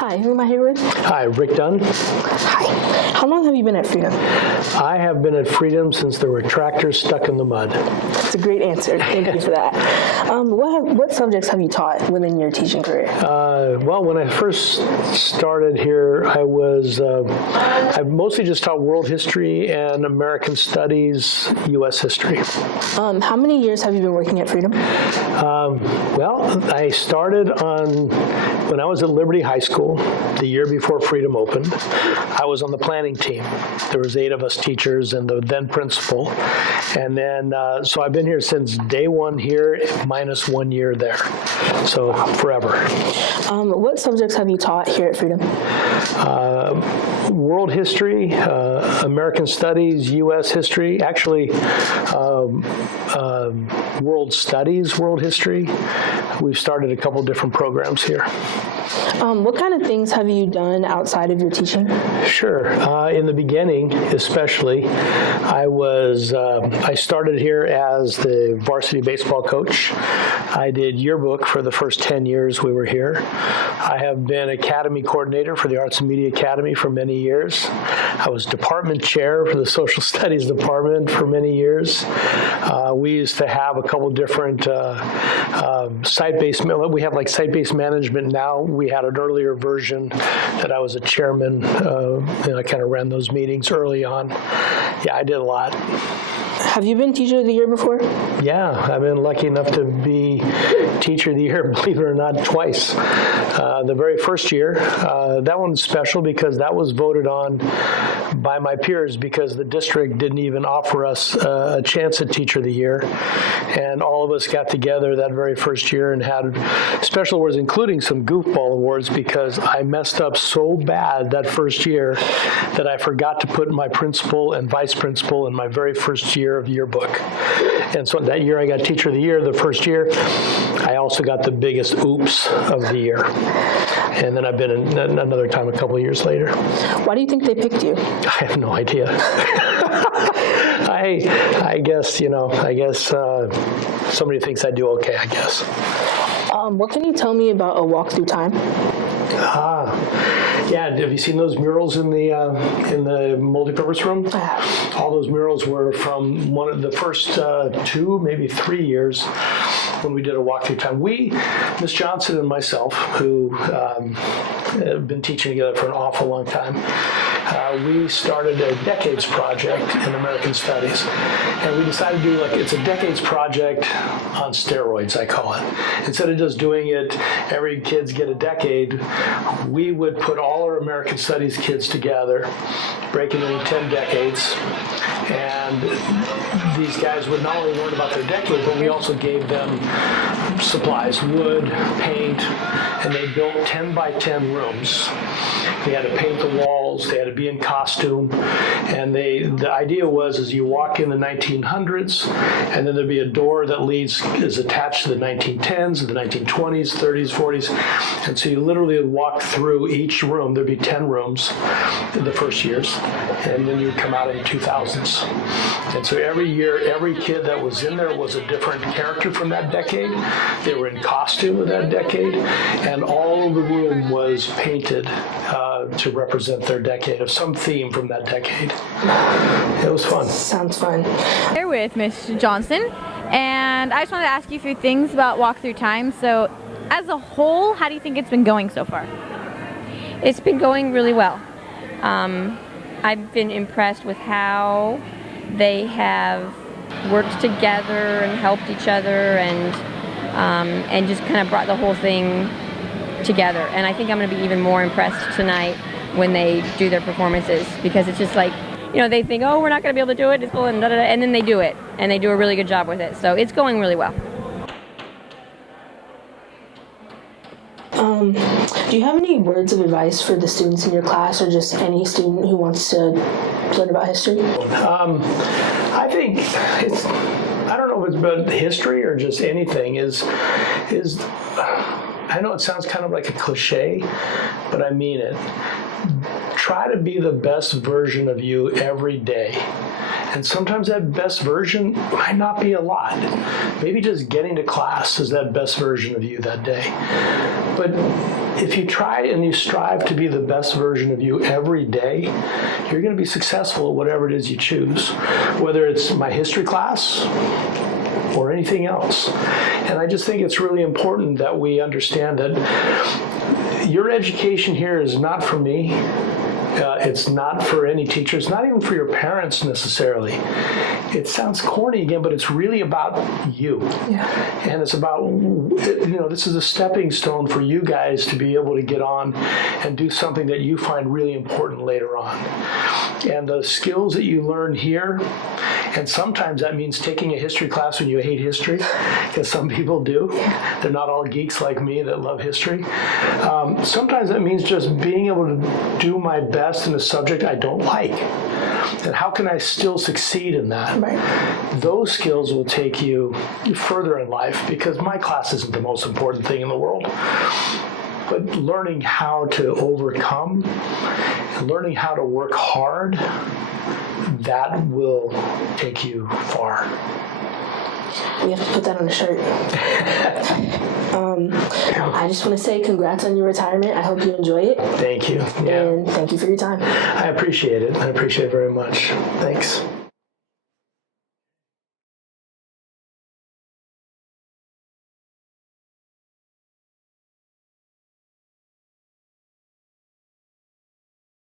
Hi, who am I here with? Hi, Rick Dunn. Hi. How long have you been at Freedom? I have been at Freedom since there were tractors stuck in the mud. That's a great answer. Thank you for that. What subjects have you taught within your teaching career? Well, when I first started here, I mostly just taught world history and American studies, U.S. history. How many years have you been working at Freedom? Well, I started when I was at Liberty High School, the year before Freedom opened. I was on the planning team. There was 8 of us teachers and the then principal. And then, so I've been here since day one here, minus 1 year there. So forever. What subjects have you taught here at Freedom? World history, American studies, U.S. history, actually world studies, world history. We've started a couple different programs here. What kind of things have you done outside of your teaching? Sure. In the beginning, especially, I started here as the varsity baseball coach. I did yearbook for the first 10 years we were here. I have been academy coordinator for the Arts and Media Academy for many years. I was department chair for the social studies department for many years. We used to have a couple different site-based, we have like site-based management now. We had an earlier version that I was a chairman, and I kind of ran those meetings early on. Yeah, I did a lot. Have you been Teacher of the Year before? Yeah, I've been lucky enough to be Teacher of the Year, believe it or not, twice. The very first year, that one's special because that was voted on by my peers because the district didn't even offer us a chance at Teacher of the Year. And all of us got together that very first year and had special awards, including some goofball awards because I messed up so bad that first year that I forgot to put my principal and vice principal in my very first year of yearbook. And so that year I got Teacher of the Year. The first year, I also got the biggest oops of the year. And then I've been in another time a couple of years later. Why do you think they picked you? I have no idea. I guess somebody thinks I do okay, I guess. What can you tell me about a walk-through time? Yeah, have you seen those murals in the multipurpose room? I have. All those murals were from one of the first 2, maybe 3 years when we did a walkthrough time. Ms. Johnson and myself, who have been teaching together for an awful long time, we started a decades project in American Studies. And we decided to do it's a decades project on steroids, I call it. Instead of just doing it, every kids get a decade, we would put all our American Studies kids together, break it into 10 decades, and these guys would not only learn about their decade, but we also gave them supplies, wood, paint, and they built 10 by 10 rooms. They had to paint the walls, they had to be in costume, and the idea was you walk in the 1900s, and then there'd be a door that is attached to the 1910s, the 1920s, 30s, 40s, and so you literally would walk through each room. There'd be 10 rooms in the first years, and then you'd come out in the 2000s. And so every year, every kid that was in there was a different character from that decade. They were in costume of that decade, and all of the room was painted to represent their decade of some theme from that decade. It was fun. Sounds fun. Here with Ms. Johnson, and I just wanted to ask you a few things about walkthrough time. So, as a whole, how do you think it's been going so far? It's been going really well. I've been impressed with how they have worked together and helped each other and just kind of brought the whole thing together. And I think I'm going to be even more impressed tonight when they do their performances, because it's just like, they think, oh, we're not going to be able to do it, it's cool, and and then they do it, and they do a really good job with it. So it's going really well. Do you have any words of advice for the students in your class, or just any student who wants to learn about history? I think I don't know if it's about history or just anything, is I know it sounds kind of like a cliche, but I mean it. Try to be the best version of you every day. And sometimes that best version might not be a lot. Maybe just getting to class is that best version of you that day. But if you try and you strive to be the best version of you every day, you're going to be successful at whatever it is you choose, whether it's my history class or anything else. And I just think it's really important that we understand that your education here is not for me. It's not for any teacher. It's not even for your parents necessarily. It sounds corny again, but it's really about you. Yeah. And it's about, this is a stepping stone for you guys to be able to get on and do something that you find really important later on. And the skills that you learn here, and sometimes that means taking a history class when you hate history, because some people do. They're not all geeks like me that love history. Sometimes that means just being able to do my best in a subject I don't like. And how can I still succeed in that? Right. Those skills will take you further in life, because my class isn't the most important thing in the world. But learning how to overcome, learning how to work hard, that will take you far. We have to put that on a shirt. I just want to say congrats on your retirement. I hope you enjoy it. Thank you. Yeah. And thank you for your time. I appreciate it. I appreciate it very much. Thanks.